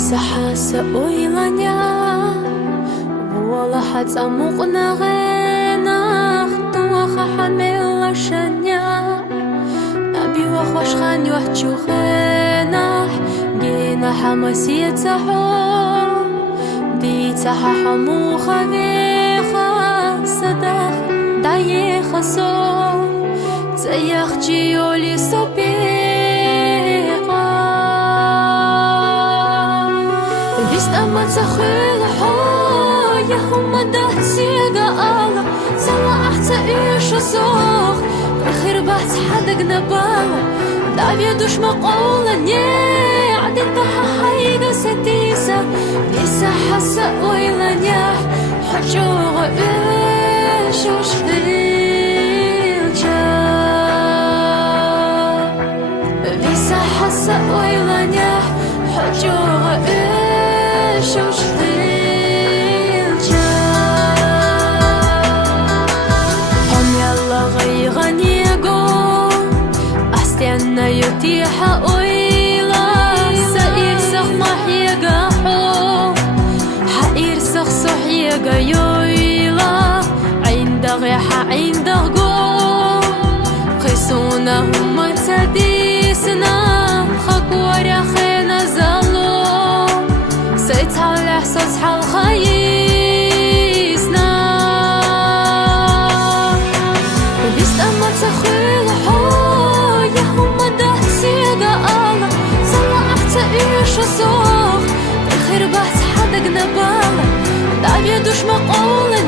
Висахаса ойланя Вуала хацамуqнагенах Туаха хамелашаня Набиуах вашхан юахчухенах Гена хамасиецахо Дицаха хамухавеха Садах даехасо Цаях чиоли сопеха Вистама цахилахо Яхума датсига ала Сала ахца ишу сох Прахир бац хадак набала Дави душ мaqola Не عدتها حيقا ستيسا Лиса хаса ойланя Хачуغ إيشوش ديلча Лиса хаса ойланя Хачуغ إيشوش ديلча Он ялла غيغنيغو أستيانا يتيحا ойла Саирсах محيغахо حائرسخ صحيغا يويلا عندغي عندغو قيسونا هما تديسنا خكورا خينا زالو سيتحلح سوتحل خيسنا بيستما تخيلحو يا هما دهسيغا آلا سلا أحتا إيشو سوخ الخير بحت حدق نبالا دعبي دوش مقولا